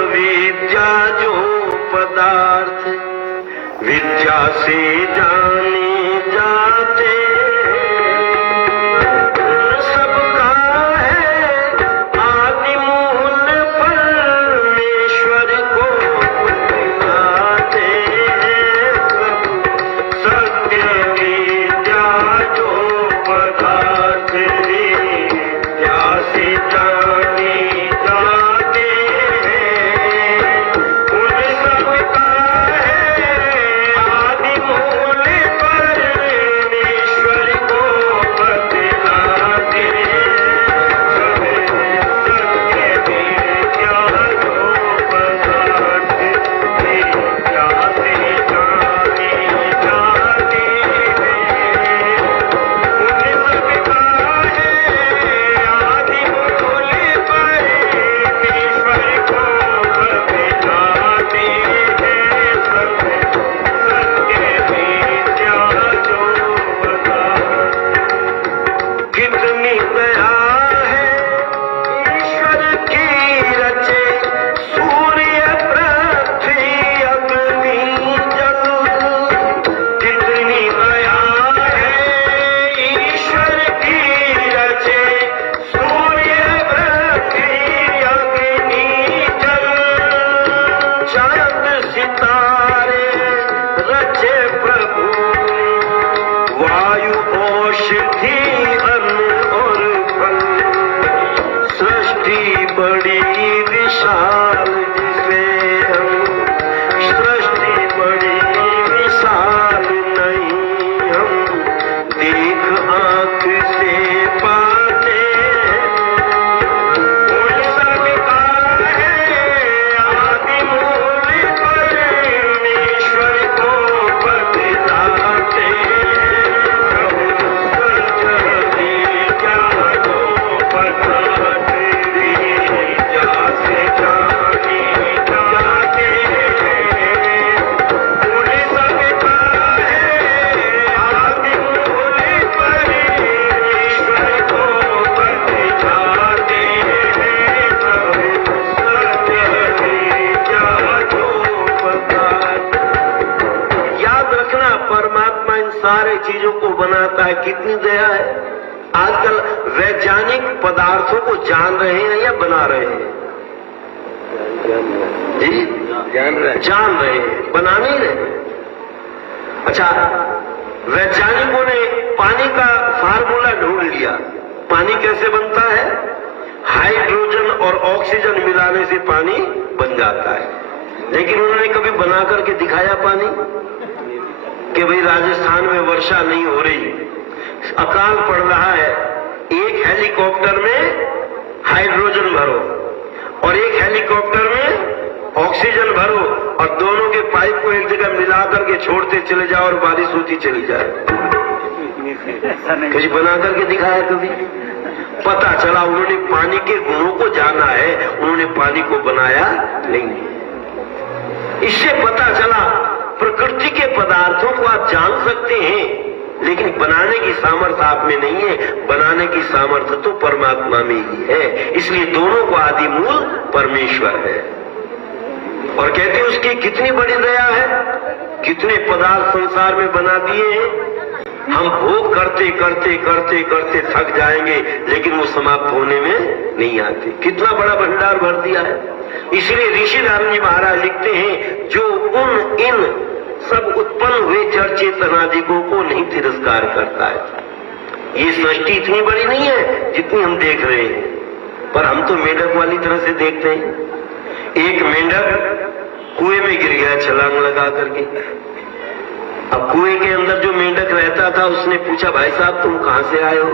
विद्या जो पदार्थ विद्या से जाने जाते सबका है आदि मूल परमेश्वर को बतलाते सत्य विद्या जो पदार्थ विद्या से जाने जाते सारे चीजों को बनाता है। कितनी दया है। आजकल वैज्ञानिक पदार्थों को जान रहे हैं या बना रहे हैं? जी जान रहे हैं, बना नहीं रहे। अच्छा, वैज्ञानिकों ने पानी का फार्मूला ढूंढ लिया। पानी कैसे बनता है? हाइड्रोजन और ऑक्सीजन मिलाने से पानी बन जाता है। लेकिन उन्होंने कभी बना करके दिखाया पानी कि भाई राजस्थान में वर्षा नहीं हो रही, अकाल पड़ रहा है, एक हेलीकॉप्टर में हाइड्रोजन भरो और एक हेलीकॉप्टर में ऑक्सीजन भरो और दोनों के पाइप को एक जगह मिला करके छोड़ते चले जाओ और बारिश होती चली जाए। कुछ बना करके दिखाया कभी? पता चला उन्होंने पानी के गुणों को जाना है, उन्होंने पानी को बनाया नहीं। इससे पता चला प्रकृति के पदार्थों को आप जान सकते हैं, लेकिन बनाने की सामर्थ्य आप में नहीं है। बनाने की सामर्थ्य तो परमात्मा में ही है। इसलिए दोनों को आदि मूल परमेश्वर है। और कहते हैं उसकी कितनी बड़ी दया है, कितने पदार्थ संसार में बना दिए हैं। हम भोग करते करते करते करते थक जाएंगे, लेकिन वो समाप्त होने में नहीं आते। कितना बड़ा भंडार भर दिया है। इसलिए ऋषि नारायण जी महाराज लिखते हैं, जो उन इन सब उत्पन्न हुए जड़ चेतनादिकों को नहीं तिरस्कार करता है। ये सृष्टि इतनी बड़ी नहीं है जितनी हम देख रहे हैं, पर हम तो मेंढक वाली तरह से देखते हैं। एक मेंढक कुएं में गिर गया छलांग लगा करके। अब कुएं के अंदर जो मेंढक रहता था उसने पूछा, भाई साहब तुम कहां से आए हो?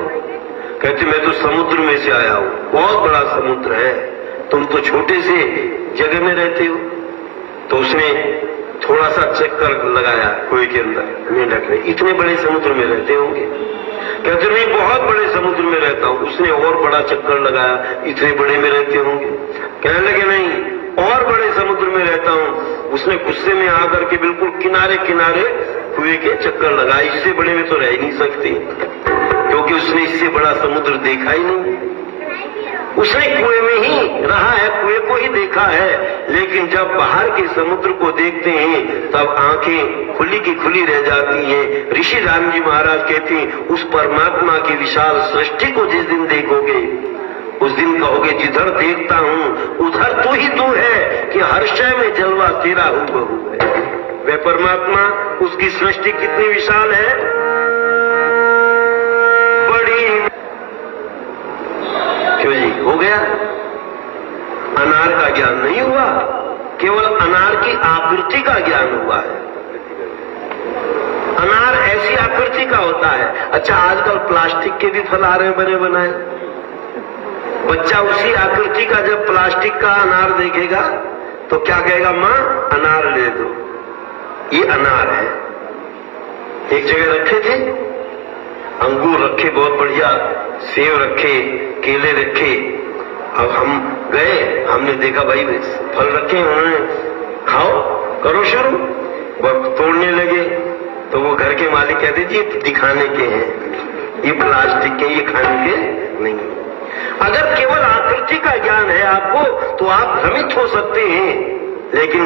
कहते मैं तो समुद्र में से आया हूं, बहुत बड़ा समुद्र है, तुम तो छोटे से जगह में रहते हो। तो उसने थोड़ा सा चक्कर लगाया कुएं के अंदर। मेंढक ने, इतने बड़े समुद्र में रहते होंगे? कहते नहीं, बहुत बड़े समुद्र में रहता हूं। उसने और बड़ा चक्कर लगाया, इतने बड़े में रहते होंगे? कहने लगे नहीं, और बड़े समुद्र में रहता हूं। उसने गुस्से में आकर के बिल्कुल किनारे किनारे कुएं के चक्कर लगाए। इससे बड़े में तो रह नहीं सकते, क्योंकि उसने इससे बड़ा समुद्र देखा ही नहीं। उसने कुएं में ही रहा है, कुएं को ही देखा है, लेकिन जब बाहर के समुद्र को देखते हैं तब आंखें खुली की खुली रह जाती हैं। ऋषि राम जी महाराज कहते हैं उस परमात्मा की विशाल सृष्टि को जिस दिन देखोगे उस दिन कहोगे जिधर देखता हूं उधर तू ही तू है कि हर शय में जलवा तेरा हूबहू है। वह परमात्मा, उसकी सृष्टि कितनी विशाल है, बड़ी। क्यों जी, हो गया? अनार का ज्ञान नहीं हुआ, केवल अनार की आकृति का ज्ञान हुआ है। अनार ऐसी आकृति का होता है। अच्छा, आजकल प्लास्टिक के भी फल आ रहे हैं बने बनाए। बच्चा उसी आकृति का जब प्लास्टिक का अनार देखेगा तो क्या कहेगा, मां अनार ले दो, ये अनार है। एक जगह रखे थे अंगूर, रखे बहुत बढ़िया, सेब रखे, केले रखे। अब हम गए, हमने देखा भाई फल रखे, उन्होंने खाओ करो शुरू, वो तोड़ने लगे तो वो घर के मालिक कहते जी ये दिखाने के हैं, ये प्लास्टिक के, ये खाने के नहीं। अगर केवल आकृति का ज्ञान है आपको तो आप भ्रमित हो सकते हैं, लेकिन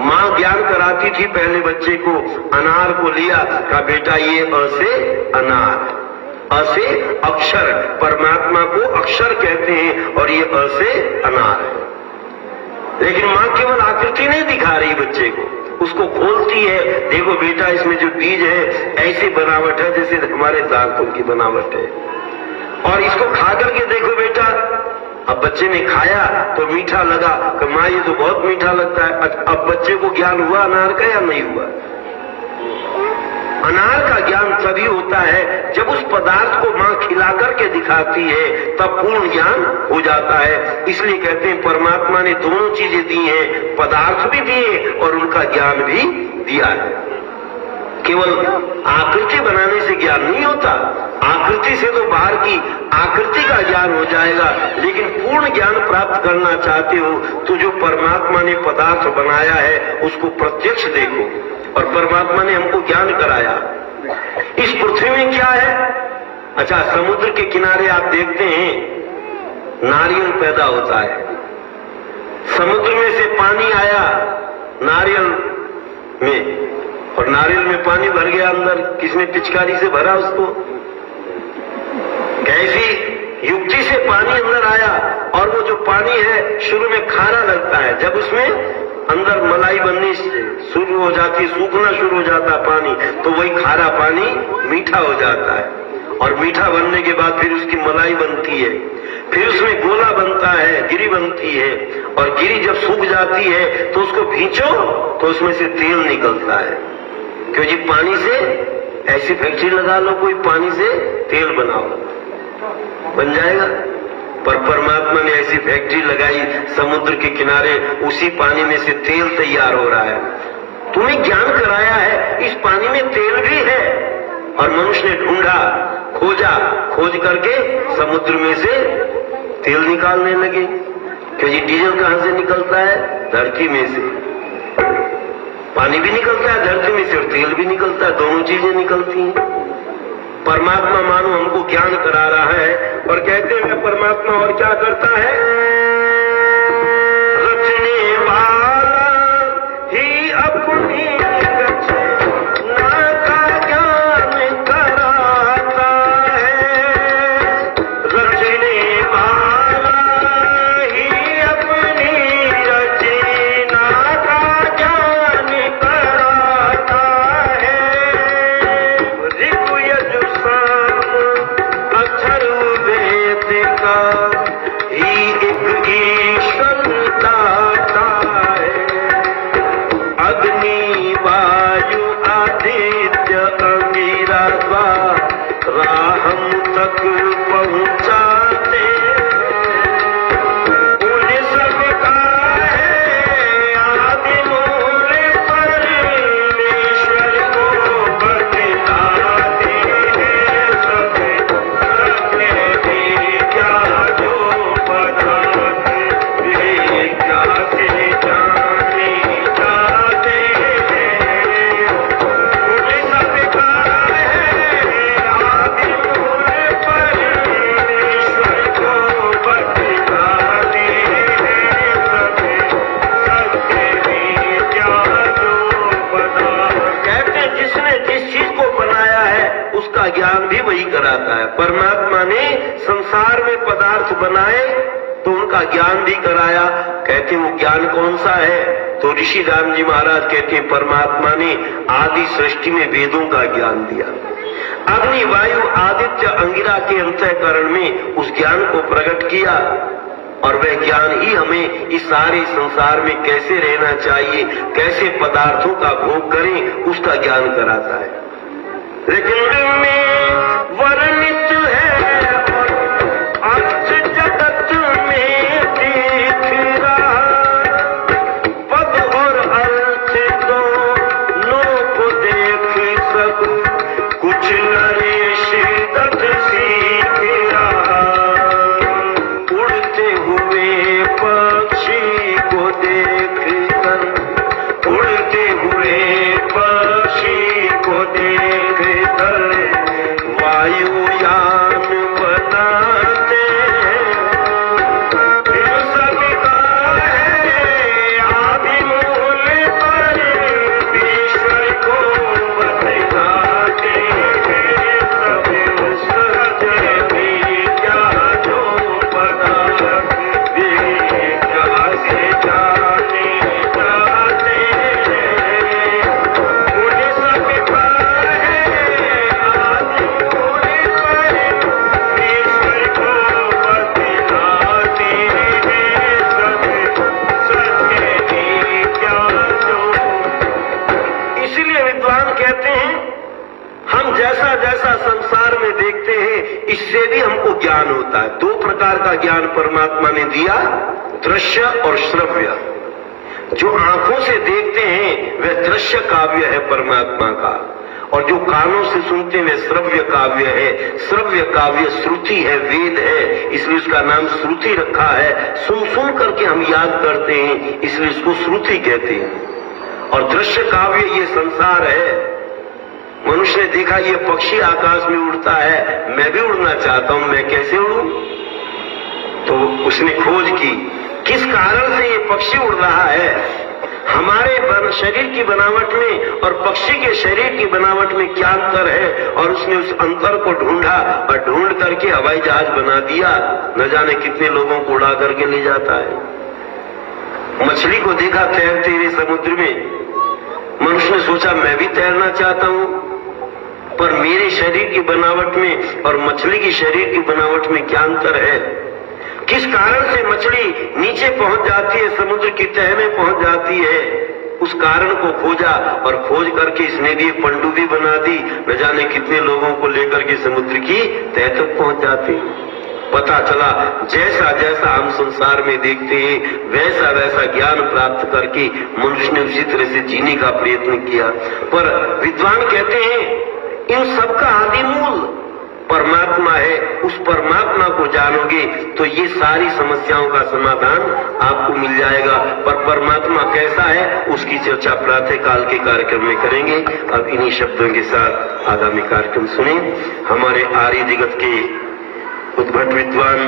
मां ज्ञान कराती थी पहले बच्चे को, अनार को लिया, कहा बेटा ये अ से अनार, अ से अक्षर, परमात्मा को अक्षर कहते हैं और ये अ से अनार है। लेकिन मां केवल आकृति नहीं दिखा रही बच्चे को, उसको खोलती है, देखो बेटा इसमें जो बीज है ऐसी बनावट है जैसे हमारे दांतों की बनावट है, और इसको खा करके देखो बेटा। अब बच्चे ने खाया तो मीठा लगा, कि माँ ये तो बहुत मीठा लगता है। अब बच्चे को ज्ञान हुआ अनार का या नहीं हुआ? अनार का ज्ञान तभी होता है जब उस पदार्थ को मां खिला करके दिखाती है, तब पूर्ण ज्ञान हो जाता है। इसलिए कहते हैं परमात्मा ने दोनों चीजें दी हैं, पदार्थ भी दिए और उनका ज्ञान भी दिया है। केवल आकृति बनाने से ज्ञान नहीं होता, आकृति से तो बाहर की आकृति का ज्ञान हो जाएगा, लेकिन पूर्ण ज्ञान प्राप्त करना चाहते हो तो जो परमात्मा ने पदार्थ बनाया है उसको प्रत्यक्ष देखो। और परमात्मा ने हमको ज्ञान कराया। इस पृथ्वी में क्या है? अच्छा, समुद्र के किनारे आप देखते हैं नारियल पैदा होता है, समुद्र में से पानी आया नारियल में, और नारियल में पानी भर गया अंदर, किसने पिचकारी से भरा उसको? कैसी युक्ति से पानी अंदर आया, और वो जो पानी है शुरू में खारा लगता है, जब उसमें अंदर मलाई बननी शुरू हो जाती है, सूखना शुरू हो जाता है पानी, तो वही खारा पानी मीठा हो जाता है, और मीठा बनने के बाद फिर उसकी मलाई बनती है, फिर उसमें गोला बनता है, गिरी बनती है, और गिरी जब सूख जाती है तो उसको भींचो तो उसमें से तेल निकलता है। क्योंकि पानी से, ऐसी फैक्ट्री लगा लो कोई, पानी से तेल बनाओ, बन जाएगा। पर परमात्मा ने ऐसी फैक्ट्री लगाई समुद्र के किनारे, उसी पानी में से तेल तैयार हो रहा है। तुम्हें ज्ञान कराया है इस पानी में तेल भी है, और मनुष्य ने ढूंढा, खोजा, खोज करके समुद्र में से तेल निकालने लगे। क्योंकि डीजल कहां से निकलता है? धरती में से। पानी भी निकलता है धरती में से और तेल भी निकलता है, दोनों चीजें निकलती हैं। परमात्मा मानो हमको ज्ञान करा रहा है, और कहते हैं परमात्मा और क्या करता है? रचने वाला ही अपनी रचना का ज्ञान कराता है, रचने वाला ही अपनी रचना का ज्ञान कराता है। ऋतु यजुसाम अक्षर वेद का ही एक ईश्वर दाता है, अग्नि कराता है। परमात्मा ने संसार में पदार्थ बनाए तो उनका ज्ञान भी कराया। कहते हैं वो ज्ञान कौन सा है? तो ऋषि राम जी महाराज कहते हैं परमात्मा ने आदि सृष्टि में वेदों का ज्ञान दिया। अग्नि, वायु, आदित्य, अंगिरा के अंतःकरण में उस ज्ञान को प्रकट किया और वह ज्ञान ही हमें इस सारे संसार में कैसे रहना चाहिए, कैसे पदार्थों का भोग करें, उसका ज्ञान कराता है। लेकिन में वर्णित है और अर्थ जगत में दिख रहा, पद और अर्थ दोनों को देख सब कुछ नरेश दत्त सीख रहा। उड़ते हुए पक्षी को देख कर, उड़ते हुए पक्षी को देख कर वायुयान बनाते इन सभी का है आदि मूल पर ईश्वर को बतलाते हैं सब उसके विद्या जो पदार्थ विद्या से जाने जाते हैं। उन सभी का है आदि मूल पर ईश्वर को बतलाते हैं सब सत्य विद्या जो। इसलिए विद्वान कहते हैं हम जैसा जैसा संसार में देखते हैं इससे भी हमको ज्ञान होता है। दो प्रकार का ज्ञान परमात्मा ने दिया, दृश्य और श्रव्य। जो आंखों से देखते हैं वह दृश्य काव्य है परमात्मा का, और जो कानों से सुनते हैं वह श्रव्य काव्य है। श्रव्य काव्य श्रुति है, वेद है, इसलिए उसका नाम श्रुति रखा है। सुन सुन करके हम याद करते हैं इसलिए इसको श्रुति कहते हैं। और दृश्य काव्य ये संसार है। मनुष्य ने देखा ये पक्षी आकाश में उड़ता है, मैं भी उड़ना चाहता हूं, मैं कैसे उड़ूं? तो उसने खोज की किस कारण से ये पक्षी उड़ रहा है। हमारे शरीर की बनावट में और पक्षी के शरीर की बनावट में क्या अंतर है, और उसने उस अंतर को ढूंढा और ढूंढ करके हवाई जहाज बना दिया। न जाने कितने लोगों को उड़ा करके ले जाता है। मछली को देखा तैरते हुए समुद्र में, मनुष्य ने सोचा मैं भी तैरना चाहता हूं, पर मेरे शरीर की बनावट में और मछली की शरीर की बनावट में क्या अंतर है? किस कारण से मछली नीचे पहुंच जाती है, समुद्र की तह में पहुंच जाती है? उस कारण को खोजा और खोज करके इसने भी एक पनडुब्बी बना दी। न जाने कितने लोगों को लेकर के समुद्र की तह तक पहुंच जाती। पता चला जैसा जैसा हम संसार में देखते हैं वैसा वैसा ज्ञान प्राप्त करके मनुष्य ने उसी तरह से जीने का प्रयत्न किया। पर विद्वान कहते हैं इन सबका आदि मूल परमात्मा है। उस परमात्मा को जानोगे तो ये सारी समस्याओं का समाधान आपको मिल जाएगा। पर परमात्मा कैसा है उसकी चर्चा प्रातः काल के कार्यक्रम में करेंगे। अब इन्हीं शब्दों के साथ आगामी कार्यक्रम सुने। हमारे आर्य जगत के उद्भट विद्वान